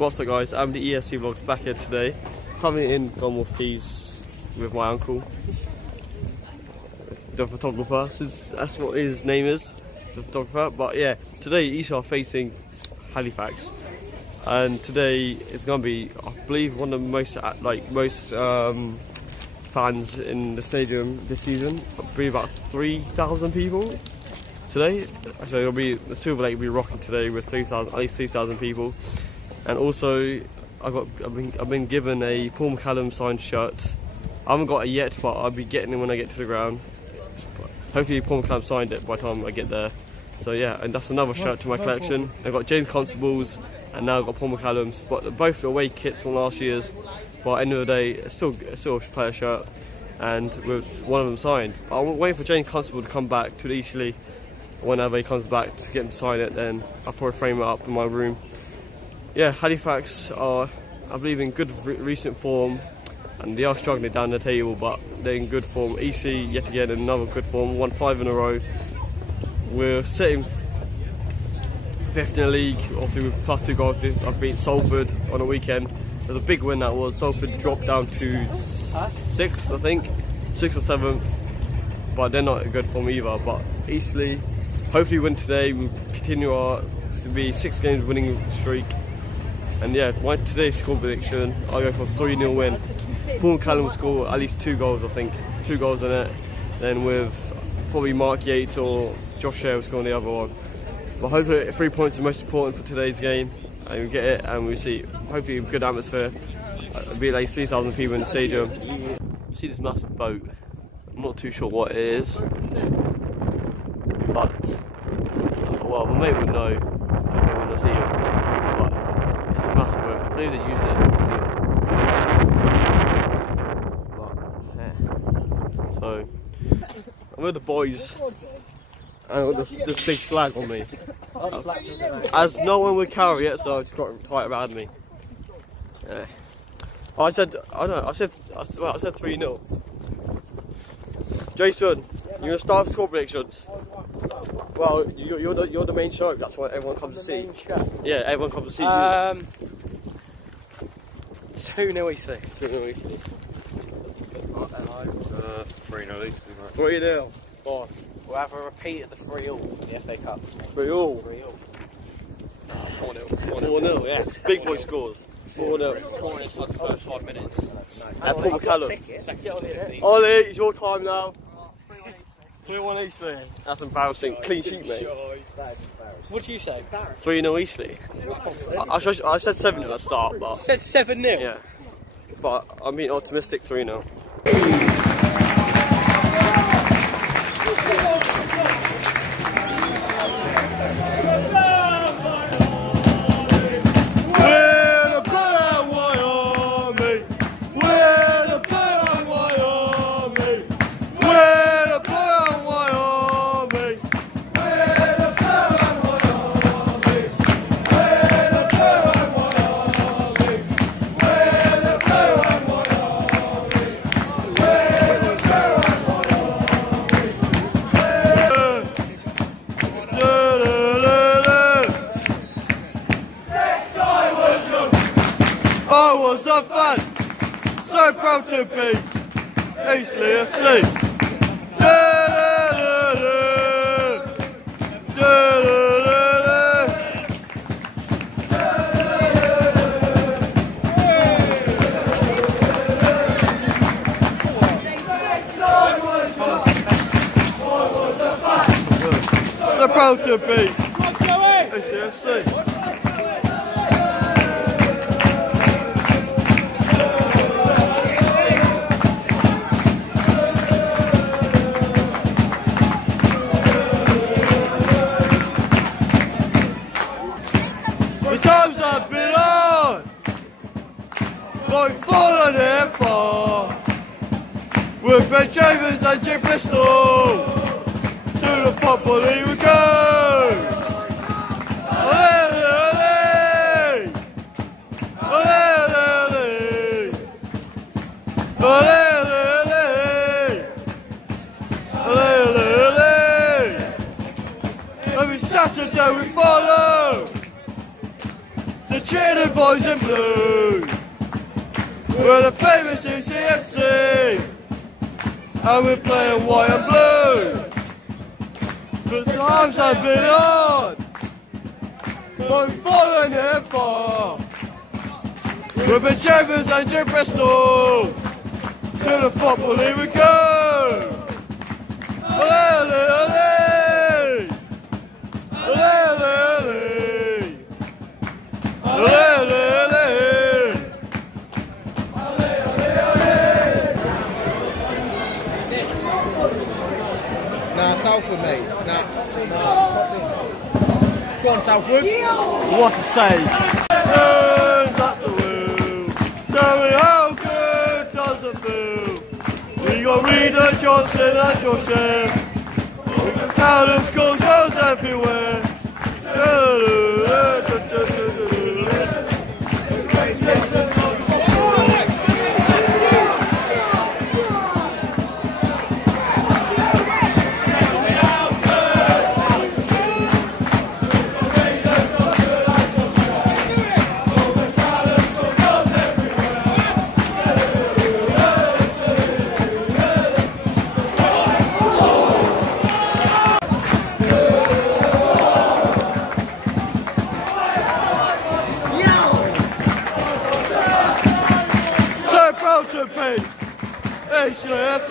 What's up guys, I'm the ESC Vlogs back here today. Coming in Gunwolf Keys with my uncle, the photographer, that's what his name is, the photographer. But yeah, today Eastleigh are facing Halifax, and today it's going to be, I believe, one of the most fans in the stadium this season. I believe about 3,000 people today. So it'll be, the Silver Lake will be rocking today with at least 3,000 people. And also, I've been given a Paul McCallum signed shirt. I haven't got it yet, but I'll be getting it when I get to the ground. Hopefully Paul McCallum signed it by the time I get there. So yeah, and that's another shirt to my collection. I've got James Constable's, and now I've got Paul McCallum's, but both away kits from last year's. But at the end of the day, it's still a player shirt, and with one of them signed. I'm waiting for James Constable to come back to the Eastleigh. Whenever he comes back to get him to sign it, then I'll probably frame it up in my room. Yeah, Halifax are, I believe, in good recent form, and they are struggling down the table, but they're in good form. Eastleigh, yet again, in another good form, won 5 in a row. We're sitting 5th in the league, obviously with +2 goals. I've beat Salford on the weekend. It was a big win that was. Salford dropped down to 6th, I think, 6th or 7th, but they're not in good form either. But Eastleigh, hopefully win today. We'll continue our, to be 6 games winning streak. And yeah, my today's score prediction, I'll go for a 3-0 win. Paul McCallum will score at least 2 goals, I think. 2 goals in it. Then with probably Mark Yates or Josh Share will score on the other one. But hopefully 3 points is the most important for today's game. And we get it, and we see, hopefully, a good atmosphere. It'll be like 3,000 people in the stadium. See this massive boat. I'm not too sure what it is. But, well, my mate would know if I want to see it. But it's a massive boat. I believe they use it. But, yeah. So, I'm with the boys. And I've got this big flag on me. As no one would carry it, so I just got it tight around me. Yeah. I said 3-0. Jason, you're gonna start score predictions. Well, you're the main show. That's why everyone comes to see. Yeah, everyone comes to see you. 2-0 Eastleigh. 2-0 Eastleigh. 3-0 Eastleigh. 3-0. Oh. We'll have a repeat of the 3-all from the FA Cup. 3-all. 3-all. 4-0. 4-0, yeah. Big boy scores. 4-0. Scoring inside the first 5 minutes. And Paul McCallum. Ollie, it's your time now. 3-1 Eastleigh. That's embarrassing. Clean sheet, mate. That is embarrassing. What did you say? 3-0 Eastleigh. I said 7 at the start, but... You said 7-0? Yeah. But I'm being optimistic, 3-0. I was a fan, so proud to be Eastleigh FC. So proud to be Eastleigh FC. Fallen here far with Ben Chavers and Jim Bristol to the football league we go. Ole, ole, ole, ole, ole, ole, ole. Every Saturday we follow the cheer the boys in blue. We're the famous ECFC, and we're playing white and blue. The times have been hard, but we've fallen here far. We've been champions and Jim Bristol, to the football league we go. Ole, ole, ole. Ole, ole, ole. Ole, ole, ole. Nah, Southwood, mate. Nah. Go on, Southwood. What a save. Turns up the wheel, showing how good does it feel. We got Reader, Johnson and Joshua. We got Callum, School, girls everywhere. To be Eastleigh FC.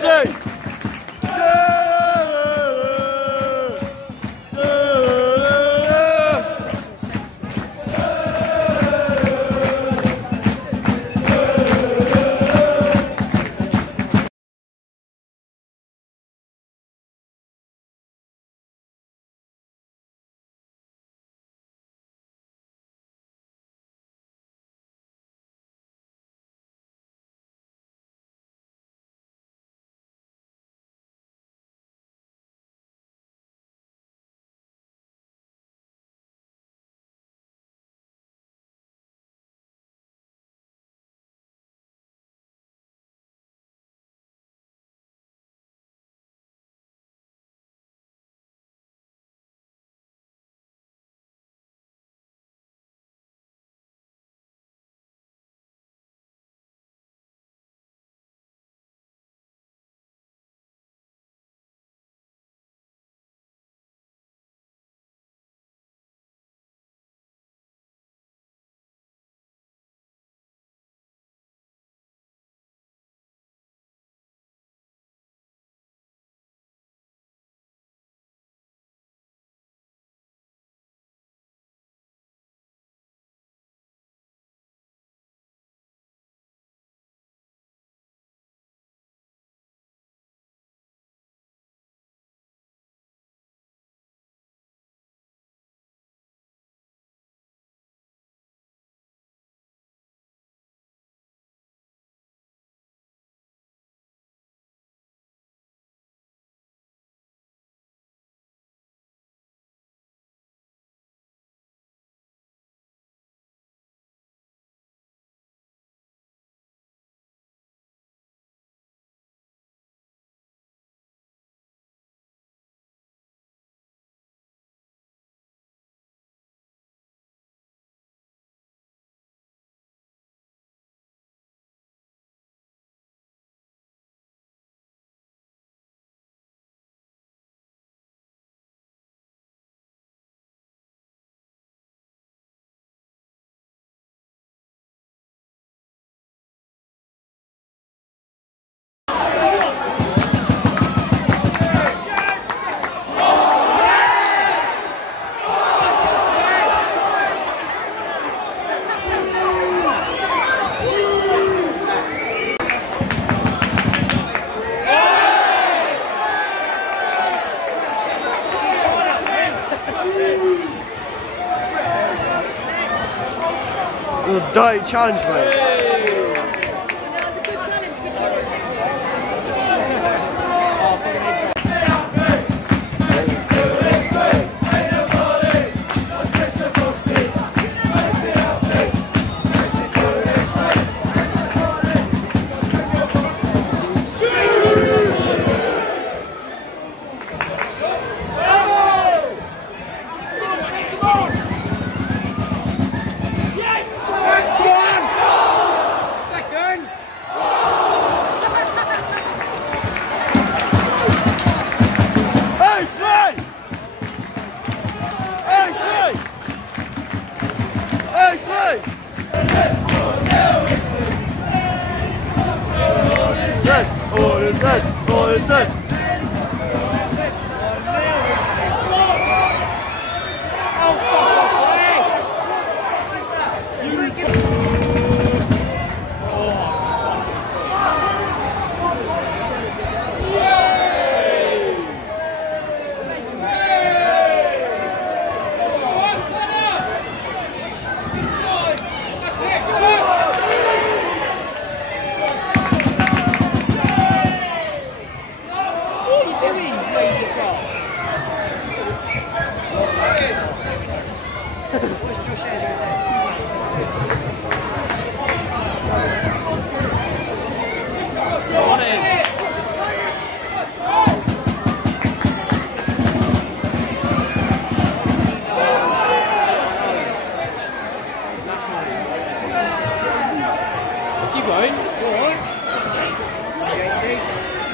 A dirty challenge, mate. Yeah!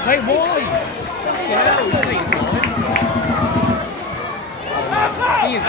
Wait, why? He is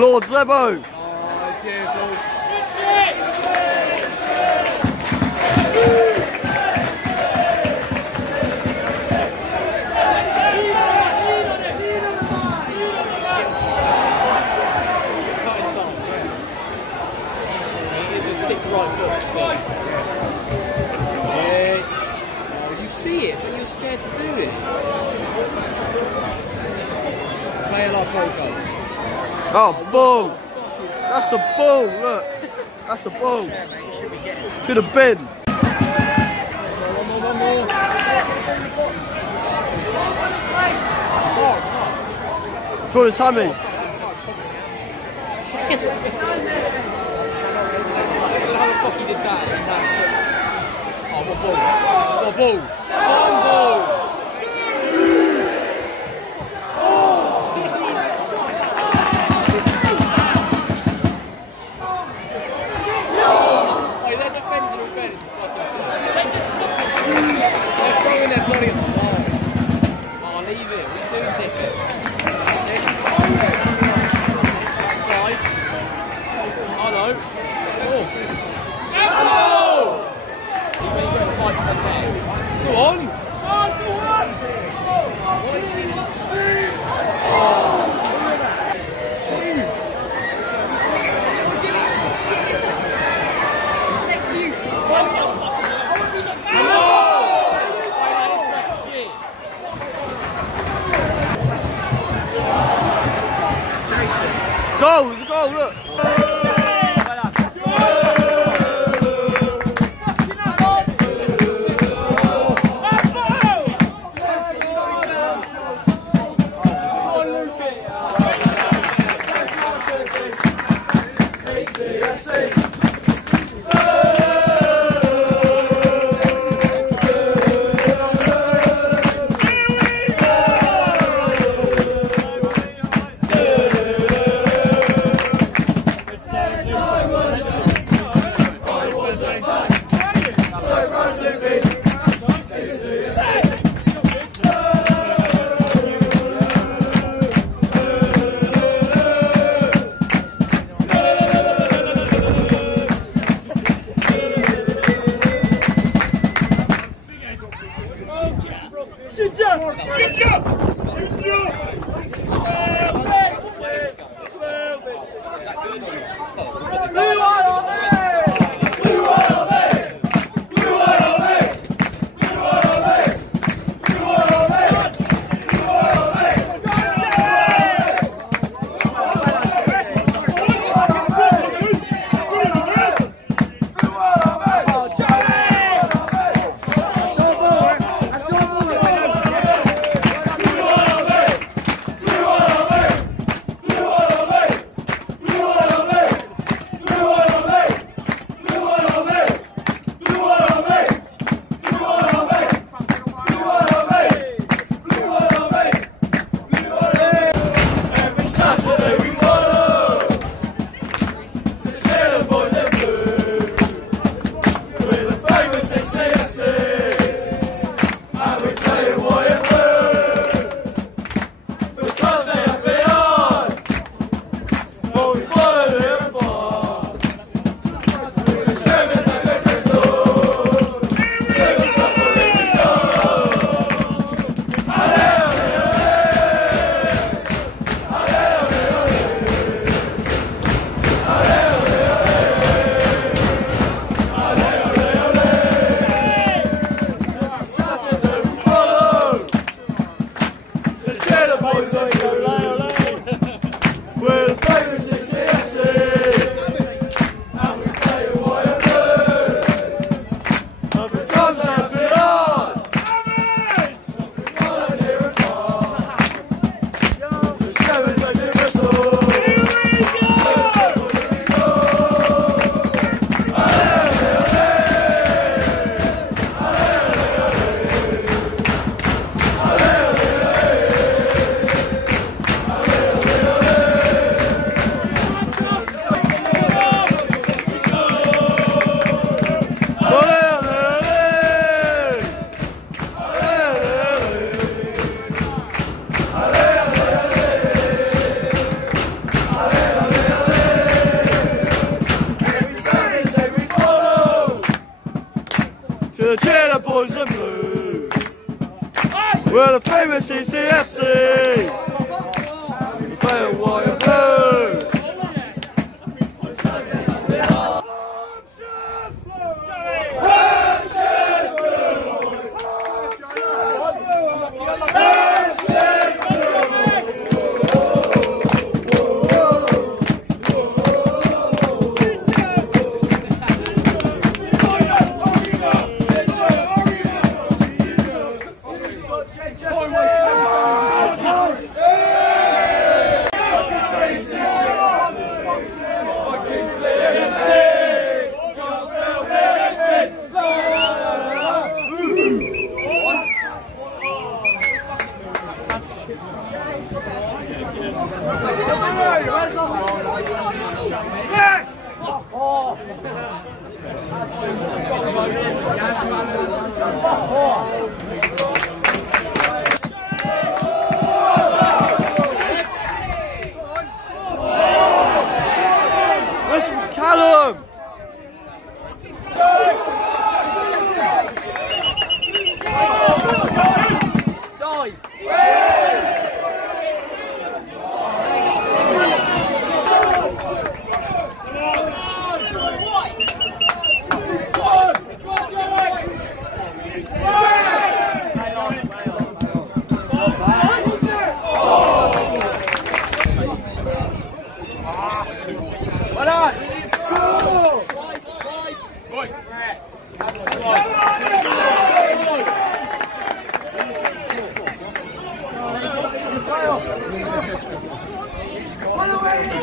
Lord Zebo! right foot. Yeah. Oh, you see it, but you're scared to do it. Play it like ball goes. Oh, ball! That's a ball, look. That's a ball. Should have been. One more. Throw his hammy. How the fuck he did that? Oh, what ball? What ball? One ball! Oh, their defence and offence is fucking sick. They're throwing their body at the line. Oh, leave it. We do this. That's it. Side. Oh, no. Oh. Go on! Goal! It's a goal, look! boys in blue. We're the famous ECFC. Playing white and blue. Listen, Callum! Dive!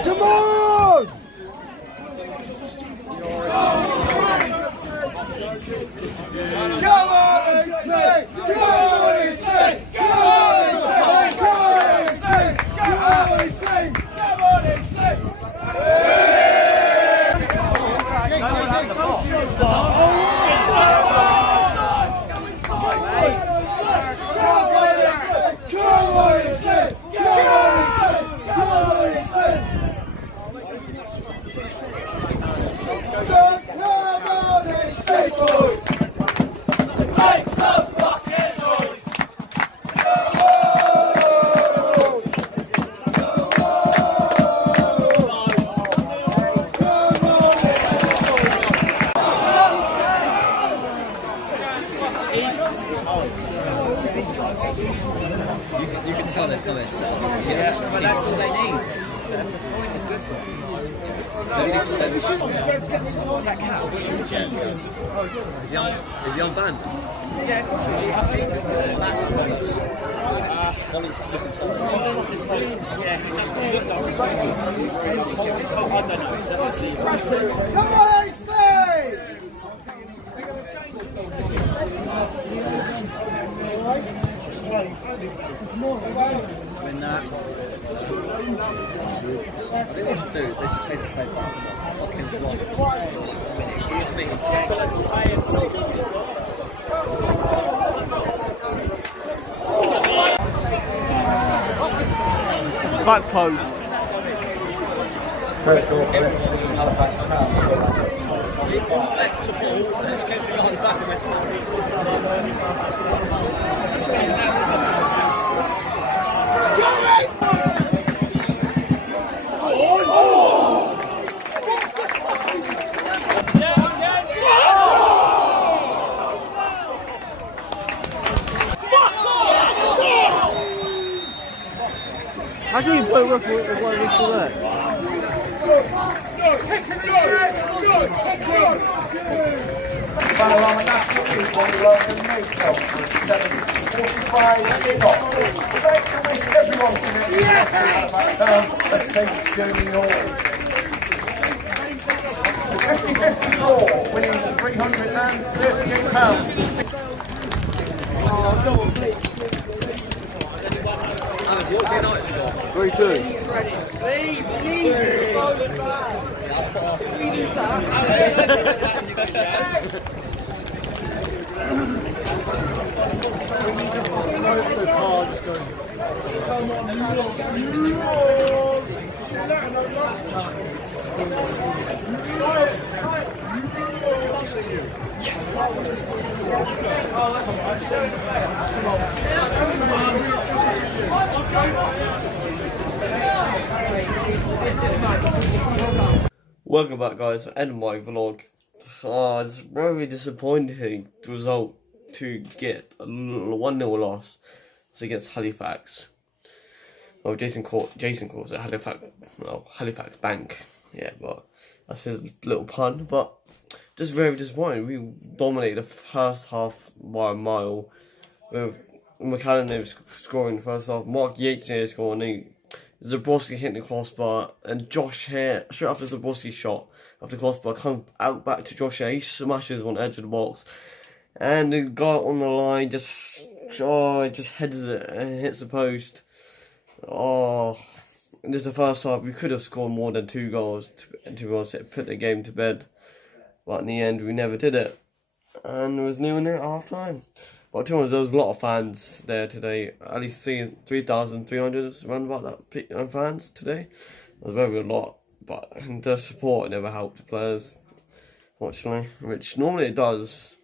Come on! Come on, Eastleigh! Come on, Eastleigh! Come on, Eastleigh! Come on, Eastleigh! Come on, Eastleigh! You can tell they've come in set up. Yeah, but that's all they need. That's the point, it's good for them. What's that cow? Yeah, it's good. Is he on band? Yeah, of course he is. Holly's looking to yeah, he doesn't look like he's I don't know, that's the scene. Come on, Eastleigh! When that, I think they should do, they should say the place fucking wrong. Back post. First goal for Halifax Town. Left the ball, and just goes behind the back and went to How can you play with one whistle there? Panorama National Football welcome Mayfield for 7:45 kickoff. We'd like to wish everyone connected to Halifax Town a safe journey home. The 50-50 draw, winning £338. What's United score? 3-2. Welcome back, guys. End of my vlog. It's very disappointing result to get a 1-0 loss against Halifax. Oh, Jason calls it Halifax Bank. Yeah, but that's his little pun. But just very disappointing. We dominated the first half by a mile. With McCallum scoring the first half, Mark Yates here scoring. Zabrowski hitting the crossbar, and Josh here, straight after Zabrowski's shot, after the crossbar, comes out back to Josh here. He smashes on the edge of the box, and the guy on the line just heads it and hits the post. Oh, this is the first half. We could have scored more than 2 goals to put the game to bed, but in the end, we never did it, and it was 0-0 at half time. But to be honest, there was a lot of fans there today. At least 3,300 around about that fans today. It was very a lot, but the support never helped the players, fortunately, which normally it does.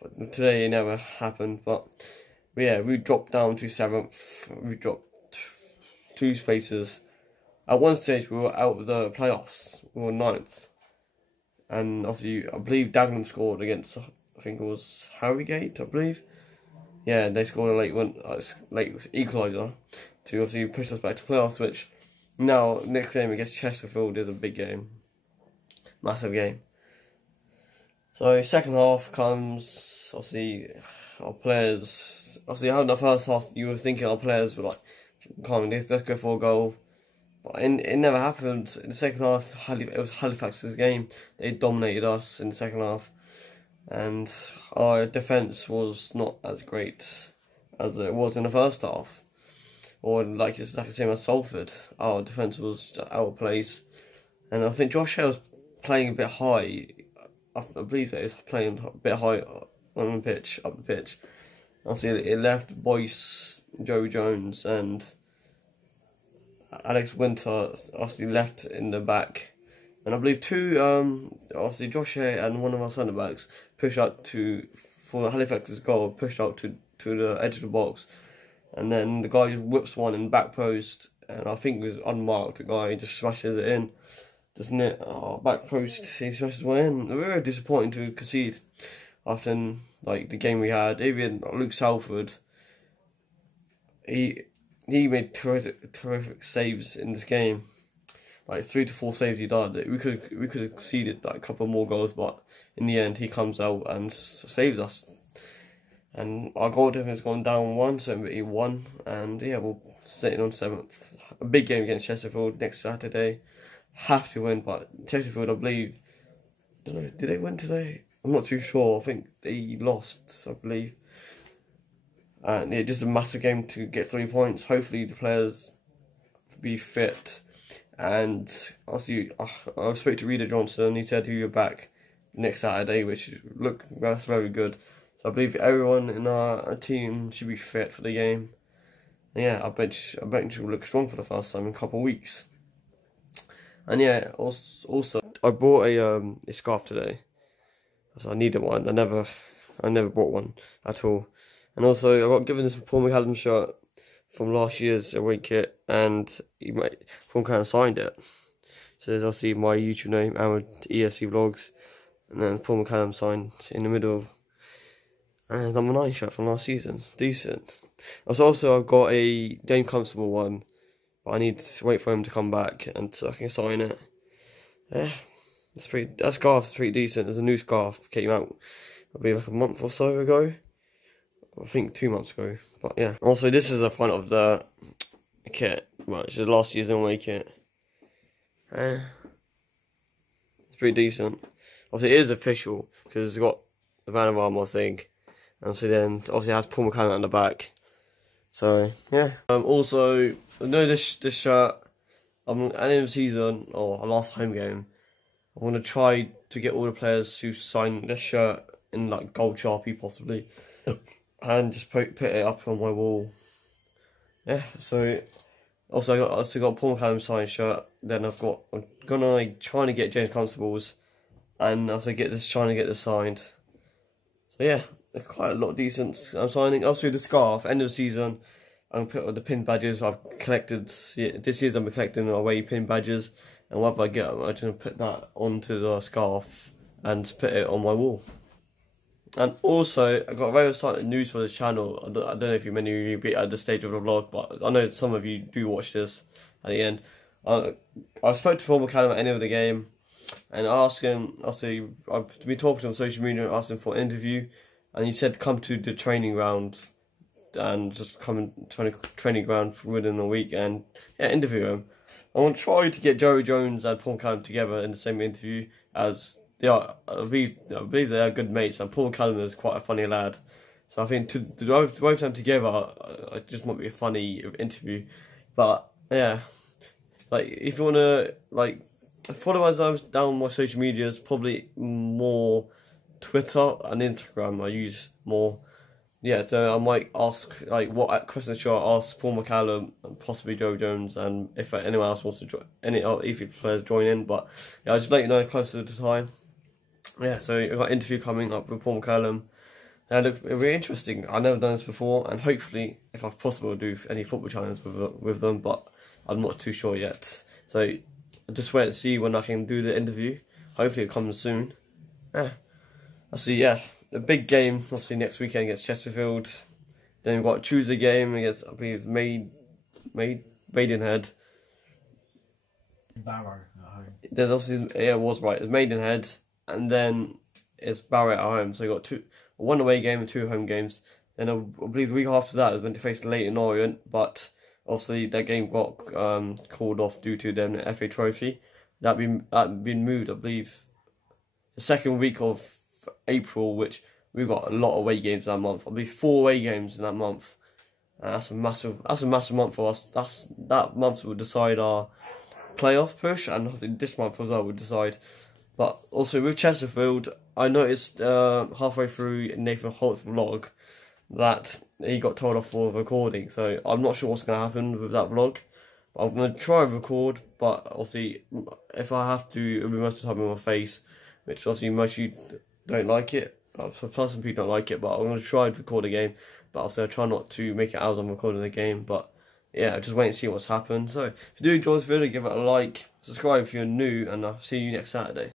But today it never happened. But yeah, we dropped down to 7th. We dropped 2 spaces. At one stage, we were out of the playoffs. We were 9th, and obviously, I believe Dagenham scored against, I think it was Harrogate, I believe. Yeah, they scored a late equaliser to obviously push us back to playoffs, which now, next game against Chesterfield is a big game. Massive game. So, second half comes, obviously, our players, obviously, in the first half, you were thinking our players were like, come on, let's go for a goal. But it never happened. In the second half, it was Halifax's game. They dominated us in the second half. And our defence was not as great as it was in the first half. Or like the same as Salford, our defence was out of place. And I think Josh Hale was playing a bit high. I believe that he's playing a bit high on the pitch, up the pitch. Obviously, it left Boyce, Joe Jones, and Alex Winter obviously left in the back. And I believe 2, obviously Josh Hay and one of our centre backs pushed out for Halifax's goal, pushed out to the edge of the box. And then the guy just whips one in the back post, and I think it was unmarked. The guy just smashes it in. Just near back post, he smashes one in. We were very disappointing to concede after like the game we had. Even Luke Salford, he made terrific saves in this game. Like 3 to 4 saves he did. We could have conceded like a couple more goals, but in the end he comes out and saves us. And our goal difference has gone down 1, so we won. And yeah, we're sitting on 7th. A big game against Chesterfield next Saturday. Have to win, but Chesterfield, I believe, I don't know, did they win today? I'm not too sure. I think they lost, I believe. And yeah, just a massive game to get 3 points. Hopefully the players be fit. And obviously, I spoke to Reader Johnson. He said he'll be back next Saturday, which that's very good. So I believe everyone in our team should be fit for the game. And yeah, I bet she'll look strong for the first time in a couple of weeks. And yeah, also I bought a scarf today, so I needed one. I never bought one at all. And also I got given this Paul McCallum shirt from last year's away kit, and Paul McCallum signed it. So there's obviously my YouTube name, Ahmed ESC Vlogs, and then Paul McCallum signed in the middle. And number 9 shirt from last season. It's decent. Also I've got a James Constable one, but I need to wait for him to come back and so I can sign it. Yeah, that scarf's pretty decent. There's a new scarf came out, I believe like a month or so ago. I think 2 months ago. But yeah. Also, this is the front of the kit. Well, it's the last season away kit. It's pretty decent. Obviously, it is official because it's got the Van of Armour thing. And so then, obviously, it has Paul McCallum on the back. So yeah. Also, no, this shirt. At the end of the season or our last home game, I'm gonna try to get all the players who sign this shirt in like gold Sharpie possibly, and just put it up on my wall. Yeah. So also I got Paul McCallum signed shirt. Then I'm trying to get James Constable's and also trying to get this signed. So yeah, quite a lot of decent. I'm signing. Also the scarf. End of the season, I'm put all the pin badges I've collected. This season I'm collecting away pin badges, and whatever I get, I'm just gonna put that onto the scarf and put it on my wall. And also, I've got very exciting news for this channel. I don't know if many of you be at this stage of the vlog, but I know some of you do watch this at the end. I spoke to Paul McCallum at the end of the game, and I asked him, I've been talking to him on social media and asked him for an interview, and he said come to the training ground and just come to the training ground within a week and interview him. I want to try to get Joey Jones and Paul McCallum together in the same interview, as they are. I believe they are good mates, and Paul McCallum is quite a funny lad. So I think to both of them together, it just might be a funny interview. But yeah, like if you wanna follow us down my social medias, probably more Twitter and Instagram I use more. Yeah, so I might ask what questions should I ask Paul McCallum and possibly Joe Jones, and if anyone else wants to join, any EFL players join in. But yeah, I'll just let you know closer to the time. Yeah, so I've got an interview coming up with Paul McCallum, and it'll be interesting. I've never done this before, and hopefully, if I'm possible, I'll do any football challenges with them, but I'm not too sure yet. So I'll just wait to see when I can do the interview. Hopefully it comes soon. Yeah, I'll see. Yeah, a big game obviously next weekend against Chesterfield. Then we've got a Tuesday game against, I believe, Maidenhead. Barrow at home. There's obviously, yeah, it was right. It's Maidenhead, and then it's Barrow at home. So you got one away game and 2 home games. Then I believe the week after that is meant to face Leighton Orient, but obviously that game got called off due to the FA Trophy. That been moved, I believe, the second week of April, which we've got a lot of away games that month. I believe 4 away games in that month. That's a massive month for us. That month will decide our playoff push, and I think this month as well will decide. But also with Chesterfield, I noticed halfway through Nathan Holt's vlog that he got told off for recording. So I'm not sure what's going to happen with that vlog. I'm going to try and record, but obviously if I have to, it'll be most of the time in my face, which obviously most of you don't like it. Some people don't like it, but I'm going to try and record a game. But also I try not to make it out as I'm recording the game. But yeah, just wait and see what's happened. So if you do enjoy this video, give it a like, subscribe if you're new, and I'll see you next Saturday.